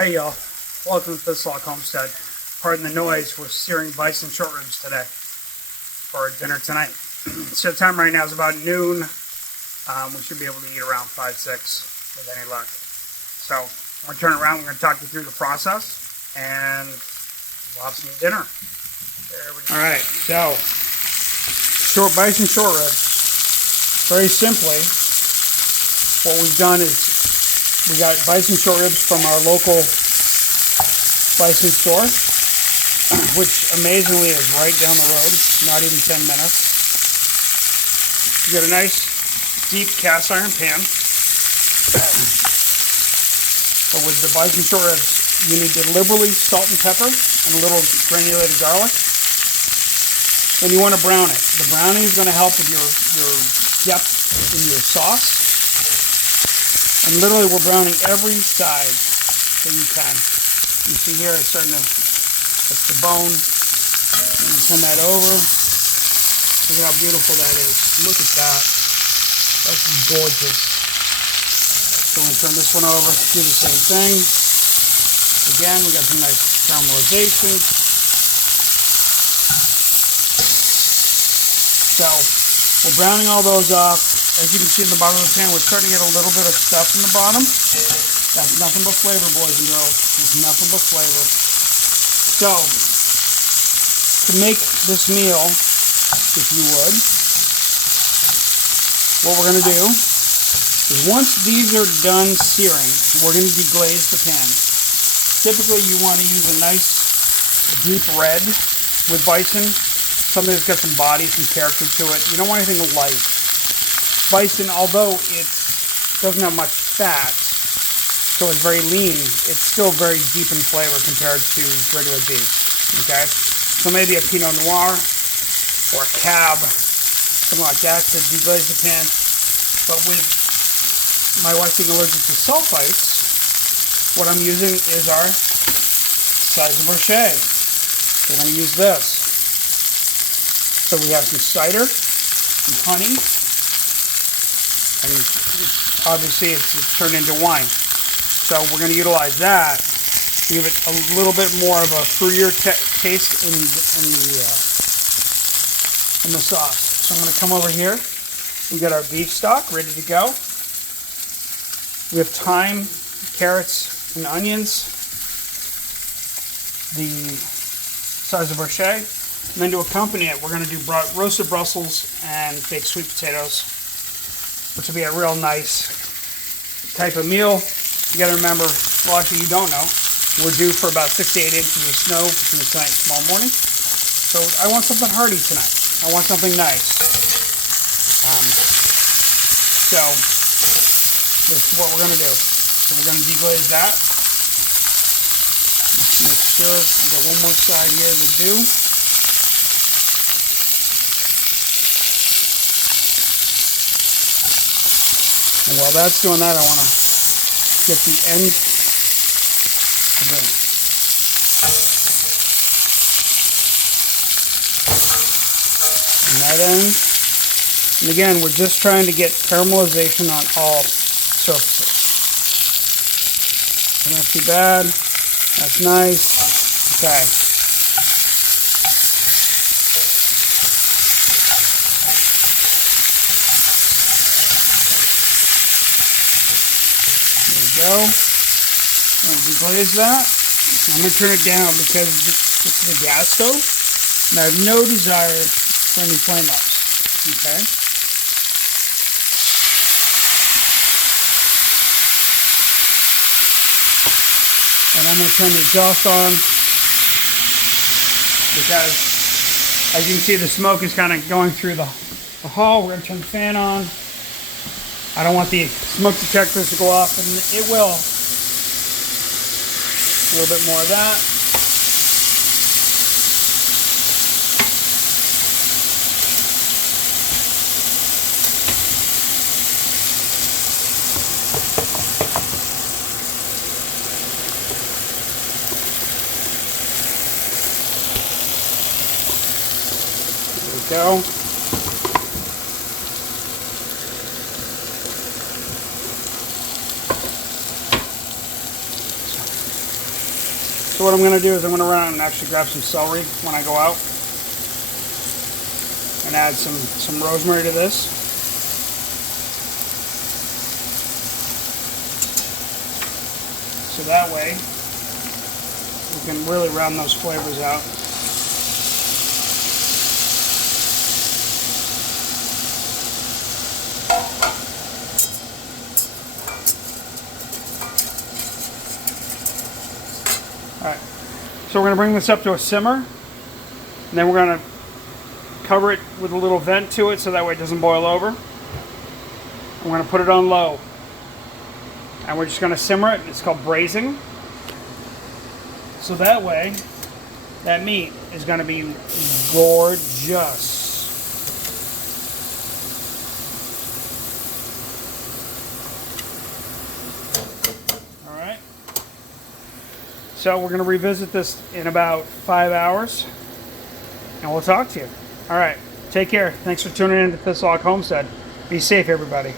Hey y'all, welcome to Thistlehawk Homestead. Pardon the noise, we're searing bison short ribs today for dinner tonight. So time right now is about noon. We should be able to eat around 5, 6 with any luck. So we're going to turn around, we're going to talk you through the process and we'll have some dinner. Alright, so bison short ribs. Very simply, what we've done is we got bison short ribs from our local bison store, which amazingly is right down the road, not even 10 minutes. You got a nice deep cast iron pan. But with the bison short ribs, you need to liberally salt and pepper and a little granulated garlic. Then you want to brown it. The browning is going to help with your depth in your sauce. And literally we're browning every side that you can. You see here it's starting to, that's the bone. You turn that over. Look at how beautiful that is. Look at that. That's gorgeous. So we're going to turn this one over, do the same thing. Again, we got some nice caramelization. So we're browning all those off. As you can see in the bottom of the pan, we're starting to get a little bit of stuff in the bottom. That's nothing but flavor, boys and girls. It's nothing but flavor. So, to make this meal, if you would, what we're going to do is once these are done searing, we're going to deglaze the pan. Typically, you want to use a nice deep red with bison, something that's got some body, some character to it. You don't want anything light. Bison, although it doesn't have much fat, so it's very lean, it's still very deep in flavor compared to regular beef, okay? So maybe a Pinot Noir or a Cab, something like that to deglaze the pan. But with my wife being allergic to sulfites, what I'm using is our Size of Rocher. So we're going to use this. So we have some cider, some honey, and obviously it's turned into wine. So we're going to utilize that to give it a little bit more of a fruitier taste in the sauce. So I'm going to come over here. We got our beef stock ready to go. We have thyme, carrots, and onions. The Size of Rocher. And then to accompany it, we're going to do roasted Brussels and baked sweet potatoes, which will be a real nice type of meal. You got to remember, well, actually you don't know, we're due for about 6 to 8 inches of snow between tonight and tomorrow morning. So I want something hearty tonight. I want something nice. So this is what we're going to do. So we're going to deglaze that. Let's make sure I got one more side here to do. And while that's doing that, I want to get the end of it. And that end. And again, we're just trying to get caramelization on all surfaces. So not too bad. That's nice. Okay. Go. I'm going to deglaze that. I'm going to turn it down because this is a gas stove and I have no desire for any flame ups. Okay? And I'm going to turn the exhaust on because as you can see the smoke is kind of going through the hall. We're going to turn the fan on. I don't want the smoke detectors to go off, and it will. A little bit more of that. There we go. So what I'm going to do is I'm going to run out and actually grab some celery when I go out. And add some rosemary to this. So that way, we can really round those flavors out. Alright, so we're going to bring this up to a simmer, and then we're going to cover it with a little vent to it so that way it doesn't boil over. We're going to put it on low. And we're just going to simmer it. It's called braising. So that way, that meat is going to be gorgeous. Alright. So we're going to revisit this in about 5 hours. And we'll talk to you. All right. Take care. Thanks for tuning in to Thistlehawk Homestead. Be safe, everybody.